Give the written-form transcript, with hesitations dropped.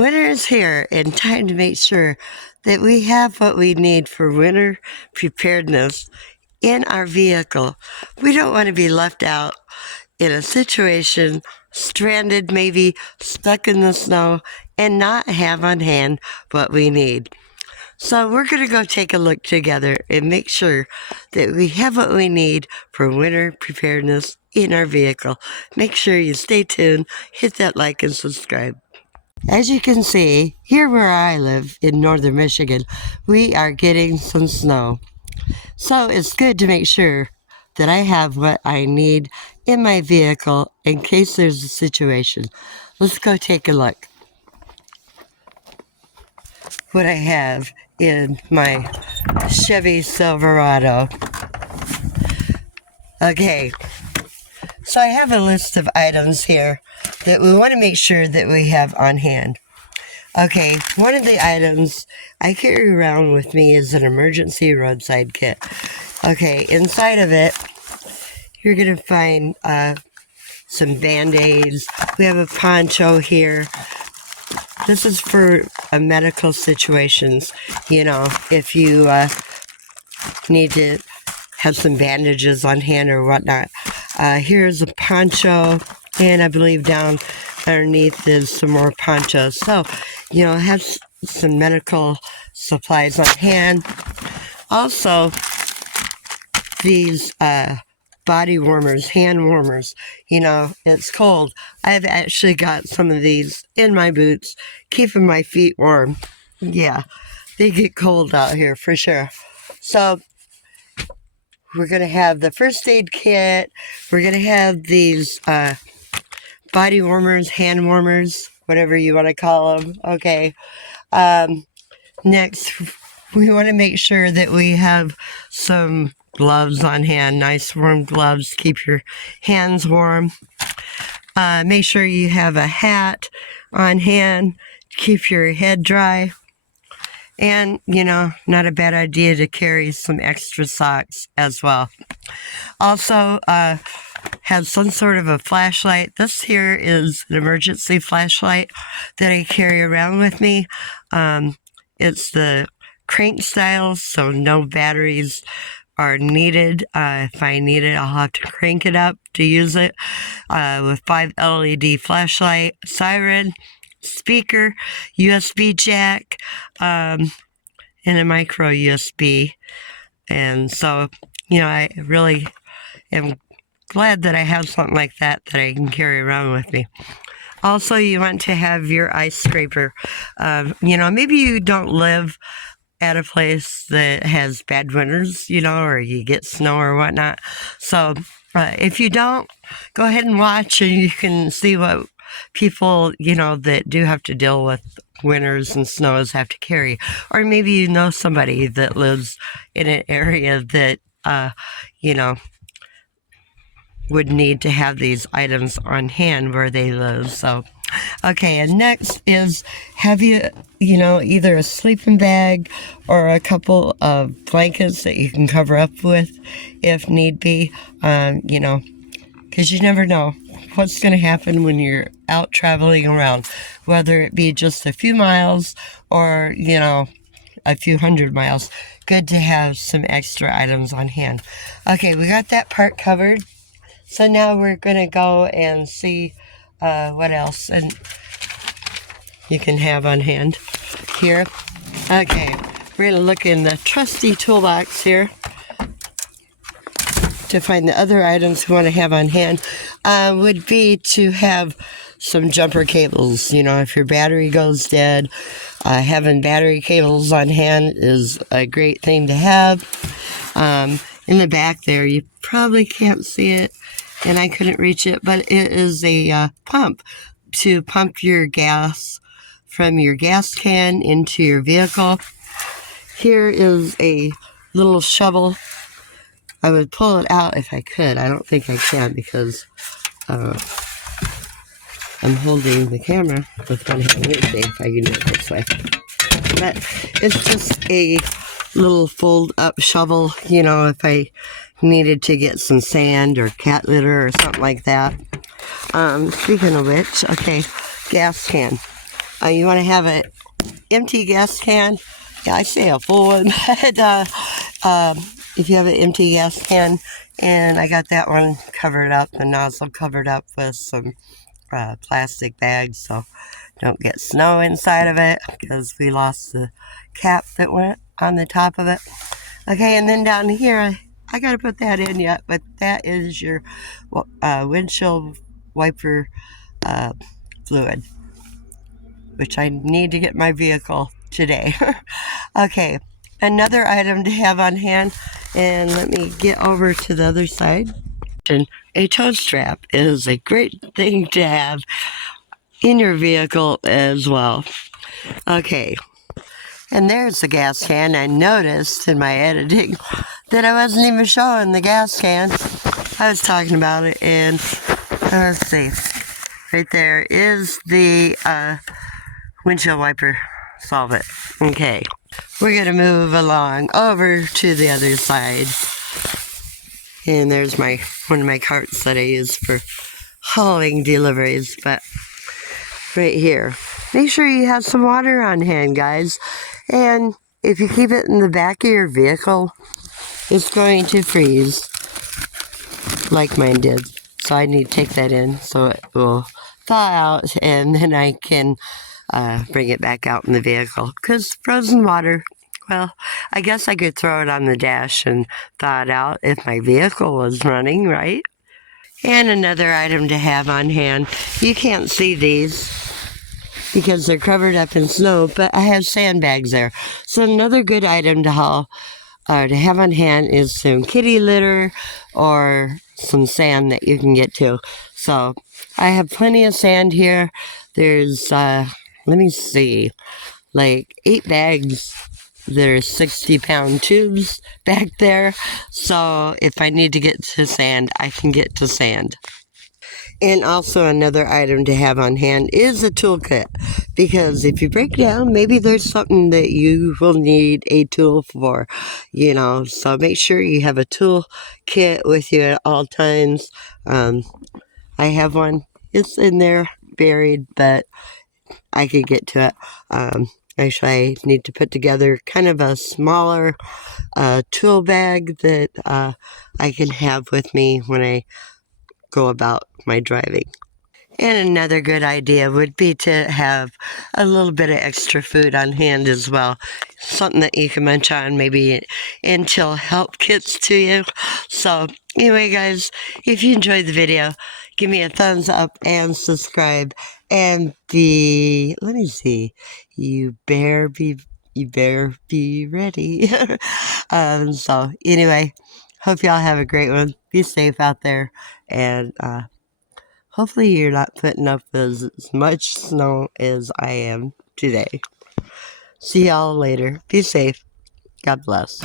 Winter is here, and time to make sure that we have what we need for winter preparedness in our vehicle. We don't want to be left out in a situation, stranded, maybe stuck in the snow, and not have on hand what we need. So we're going to go take a look together and make sure that we have what we need for winter preparedness in our vehicle. Make sure you stay tuned, hit that like and subscribe. As you can see, here where I live in northern Michigan, we are getting some snow. So it's good to make sure that I have what I need in my vehicle in case there's a situation. Let's go take a look. What I have in my Chevy Silverado. Okay, so I have a list of items here that we want to make sure that we have on hand. Okay, one of the items I carry around with me is an emergency roadside kit. Okay, inside of it, you're going to find some Band-Aids. We have a poncho here. This is for medical situations, you know, if you need to have some bandages on hand or whatnot. Here's a poncho, and I believe down underneath is some more ponchos. So, you know, have some medical supplies on hand. Also, these body warmers, hand warmers. You know, it's cold. I've actually got some of these in my boots, keeping my feet warm. Yeah, they get cold out here for sure. So we're going to have the first aid kit. We're going to have these body warmers, hand warmers, whatever you want to call them. Okay. Next, we want to make sure that we have some gloves on hand, nice warm gloves, keep your hands warm. Make sure you have a hat on hand, keep your head dry. And, you know, not a bad idea to carry some extra socks as well. Also, have some sort of a flashlight. This here is an emergency flashlight that I carry around with me. It's the crank style, so no batteries are needed. If I need it, I'll have to crank it up to use it. With 5 LED flashlight, siren, speaker, USB jack, and a micro USB. And so, you know, I really am glad that I have something like that I can carry around with me. Also, you want to have your ice scraper. You know, maybe you don't live at a place that has bad winters, you know, or you get snow or whatnot. So if you don't, go ahead and watch and you can see what people, you know, that do have to deal with winters and snows have to carry. Or maybe you know somebody that lives in an area that, you know, would need to have these items on hand where they live. So, okay, and next is have you know, either a sleeping bag or a couple of blankets that you can cover up with if need be, you know, because you never know what's going to happen when you're out traveling around, whether it be just a few miles or, you know, a few hundred miles. Good to have some extra items on hand. Okay, we got that part covered. So now we're going to go and see what else and you can have on hand here. Okay, we're going to look in the trusty toolbox here to find the other items we want to have on hand. Would be to have some jumper cables. You know, if your battery goes dead, having battery cables on hand is a great thing to have. In the back there, you probably can't see it, and I couldn't reach it, but it is a pump to pump your gas from your gas can into your vehicle. Here is a little shovel. I would pull it out if I could. I don't think I can because I'm holding the camera with one hand. Let me see if I can do it this way. But it's just a little fold-up shovel, you know, if I needed to get some sand or cat litter or something like that. Speaking of which, okay, gas can. You want to have an empty gas can. Yeah, I say a full one, but if you have an empty gas can, and I got that one covered up, the nozzle covered up with some plastic bags so don't get snow inside of it because we lost the cap that went on the top of it. Okay, and then down here, I got to put that in yet, but that is your windshield wiper fluid, which I need to get my vehicle today. Okay, another item to have on hand, and let me get over to the other side. And a tow strap is a great thing to have in your vehicle as well. Okay, and there's the gas can. I noticed in my editing that I wasn't even showing the gas can. I was talking about it, and let's see. Right there is the windshield wiper solvent. Okay, we're going to move along over to the other side. And there's one of my carts that I use for hauling deliveries. But right here, make sure you have some water on hand, guys. And if you keep it in the back of your vehicle, it's going to freeze like mine did. So I need to take that in so it will thaw out, and then I can bring it back out in the vehicle. Because frozen water, well, I guess I could throw it on the dash and thaw it out if my vehicle was running, right? And another item to have on hand. You can't see these because they're covered up in snow, but I have sandbags there. So another good item to haul to have on hand is some kitty litter or some sand that you can get to. So I have plenty of sand here. There's, let me see, like 8 bags. There's 60-pound tubes back there. So if I need to get to sand, I can get to sand. And also another item to have on hand is a toolkit, because if you break down, maybe there's something that you will need a tool for, so make sure you have a tool kit with you at all times. I have one. It's in there buried, but I could get to it. Actually, I need to put together kind of a smaller tool bag that I can have with me when I go about my driving. And another good idea would be to have a little bit of extra food on hand as well. Something that you can munch on maybe until help gets to you. So anyway, guys, if you enjoyed the video, give me a thumbs up and subscribe. And let me see, you better be ready. So anyway, hope y'all have a great one. Be safe out there, and hopefully you're not putting up as much snow as I am today. See y'all later. Be safe. God bless.